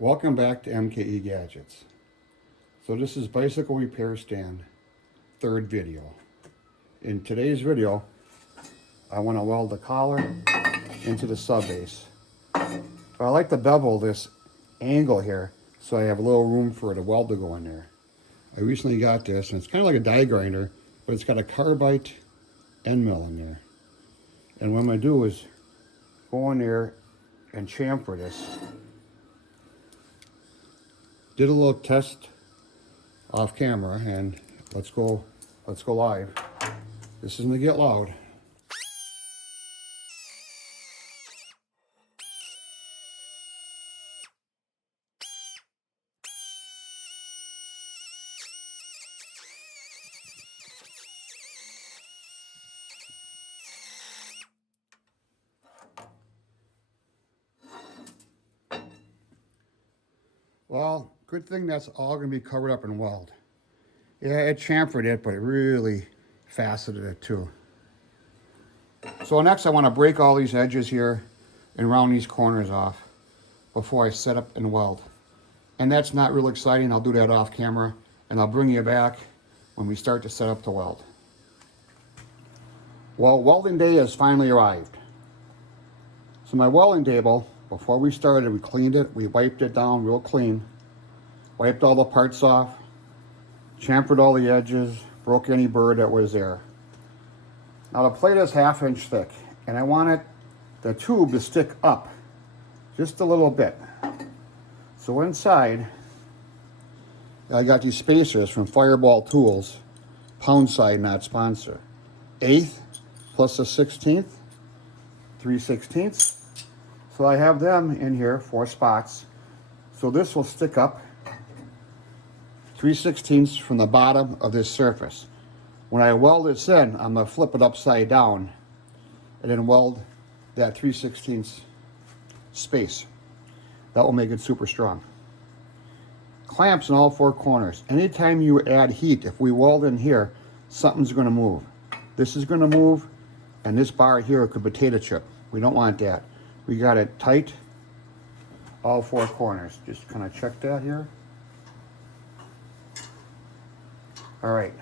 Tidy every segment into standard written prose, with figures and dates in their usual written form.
Welcome back to MKE Gadgets. So this is Bicycle Repair Stand, third video. In today's video, I want to weld the collar into the sub base. But I like to bevel this angle here so I have a little room for the weld to go in there. I recently got this, and it's kind of like a die grinder, but it's got a carbide end mill in there. And what I'm going to do is go in there and chamfer this. Did a little test off camera, and let's go live. This is gonna get loud. Well, good thing that's all gonna be covered up in weld. Yeah, it chamfered it, but it really faceted it too. So next I want to break all these edges here and round these corners off before I set up and weld. And that's not real exciting. I'll do that off camera, and I'll bring you back when we start to set up to weld. Well, welding day has finally arrived. So my welding table, before we started, we cleaned it, we wiped it down real clean, wiped all the parts off, chamfered all the edges, broke any burr that was there. Now the plate is 1/2 inch thick, and I want the tube to stick up just a little bit. So inside, I got these spacers from Fireball Tools, pound side, not sponsor. 1/8 plus a 1/16, 3/16. So I have them in here, 4 spots. So this will stick up 3/16 from the bottom of this surface. When I weld this in, I'm gonna flip it upside down and then weld that 3/16 space. That will make it super strong. Clamps in all 4 corners. Anytime you add heat, if we weld in here, something's gonna move. This is gonna move, and this bar here could potato chip. We don't want that. We got it tight, all 4 corners. Just kind of check that here. All right.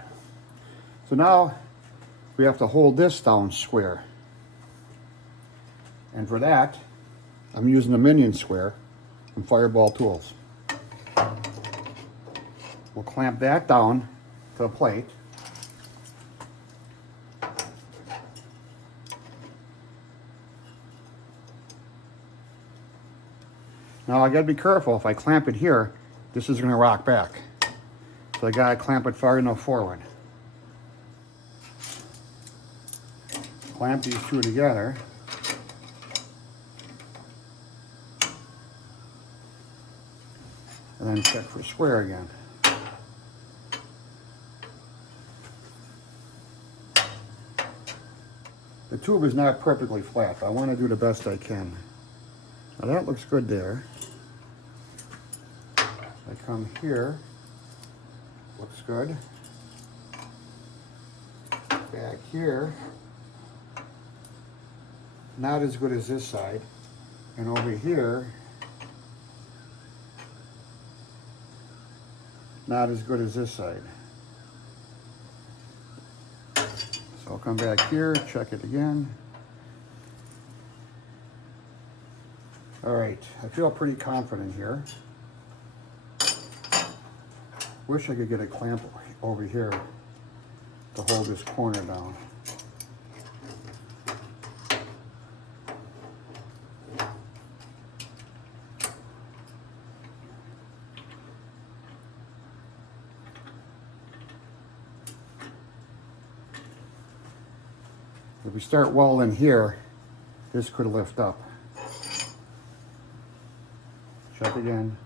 So now we have to hold this down square. And for that, I'm using a minion square from Fireball Tools. We'll clamp that down to the plate. Now I gotta be careful. If I clamp it here, this is gonna rock back. So I gotta clamp it far enough forward. Clamp these 2 together. And then check for square again. The tube is not perfectly flat, but I want to do the best I can. Now that looks good there. I come here, looks good. Back here, not as good as this side. And over here, not as good as this side. So I'll come back here, check it again. All right, I feel pretty confident here. Wish I could get a clamp over here to hold this corner down. If we start welding here, this could lift up. Check again.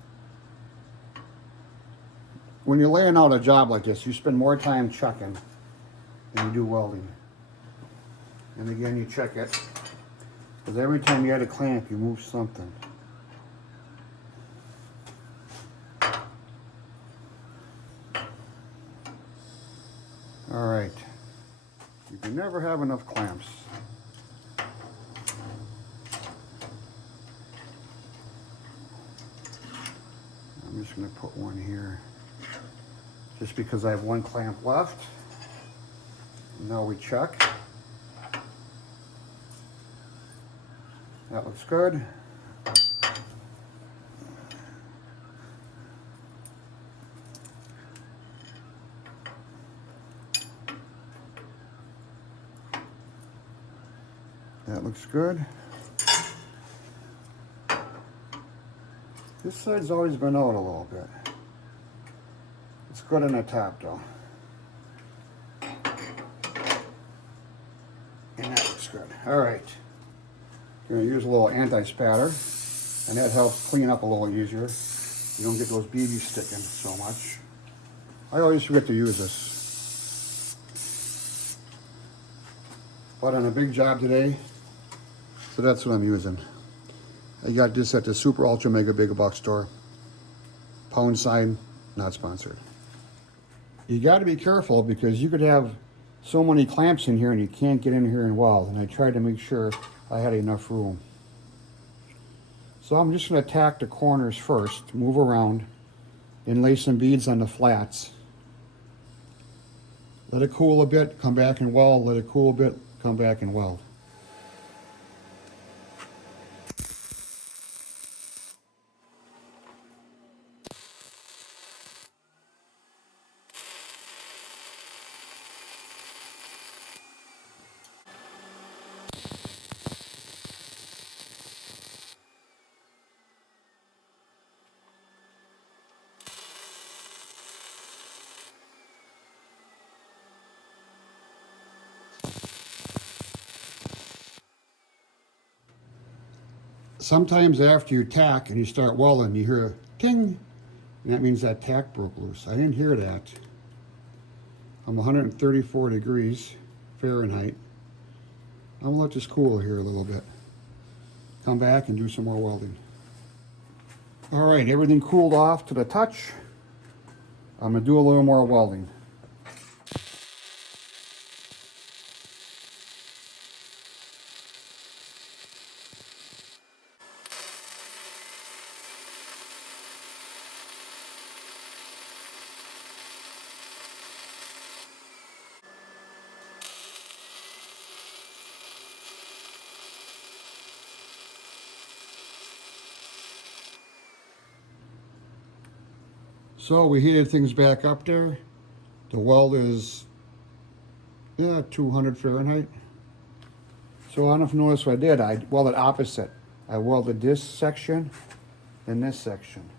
When you're laying out a job like this, you spend more time checking than you do welding. And again, you check it, because every time you add a clamp, you move something. All right. You can never have enough clamps. just going to put one here just because I have one clamp left. Now we check. That looks good. That looks good. This side's always been out a little bit. It's good on the top though. And that looks good. All right. You're gonna use a little anti-spatter, and that helps clean up a little easier. You don't get those BBs sticking so much. I always forget to use this. But on a big job today, so that's what I'm using. I got this at the Super Ultra Mega Big Box store. Pound sign, not sponsored. You got to be careful because you could have so many clamps in here and you can't get in here and weld. And I tried to make sure I had enough room. So I'm just going to tack the corners first, move around, and lay some beads on the flats. Let it cool a bit, come back and weld. Let it cool a bit, come back and weld. Sometimes after you tack and you start welding, you hear a ting, and that means that tack broke loose. I didn't hear that. I'm 134 degrees Fahrenheit. I'm gonna let this cool here a little bit. Come back and do some more welding. All right, everything cooled off to the touch. I'm gonna do a little more welding. So we heated things back up there. The weld is, 200 Fahrenheit. So I don't know if you noticed what I did. I welded opposite. I welded this section, and this section,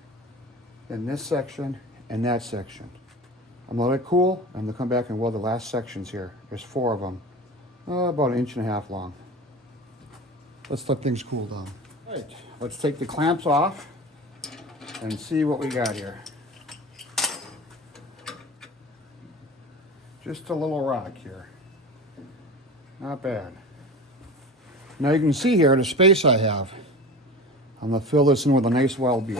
and this section, and that section. I'm gonna let it cool. I'm gonna come back and weld the last sections here. There's 4 of them, about 1.5 inches long. Let's let things cool down. All right, let's take the clamps off and see what we got here. Just a little rock here. Not bad. Now you can see here the space I have. I'm gonna fill this in with a nice weld bead.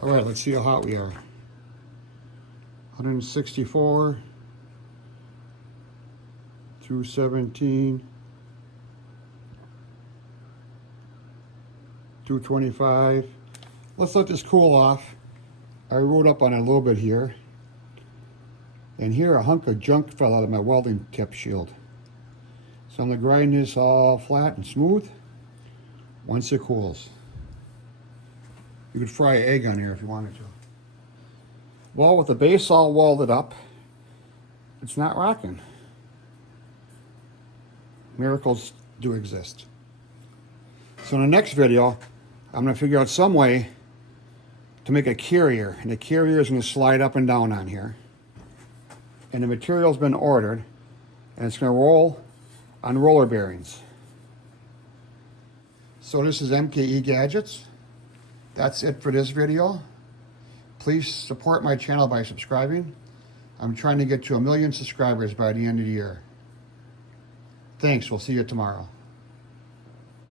All right, let's see how hot we are. 164, 217, 225. Let's let this cool off. I wrote up on it a little bit here. And here a hunk of junk fell out of my welding tip shield. So I'm going to grind this all flat and smooth once it cools. You could fry an egg on here if you wanted to. Well, with the base all welded up, it's not rocking. Miracles do exist. So in the next video, I'm going to figure out some way to make a carrier. And the carrier is going to slide up and down on here. And the material's been ordered. And it's going to roll on roller bearings. So this is MKE Gadgets. That's it for this video. Please support my channel by subscribing. I'm trying to get to 1 million subscribers by the end of the year. Thanks, we'll see you tomorrow.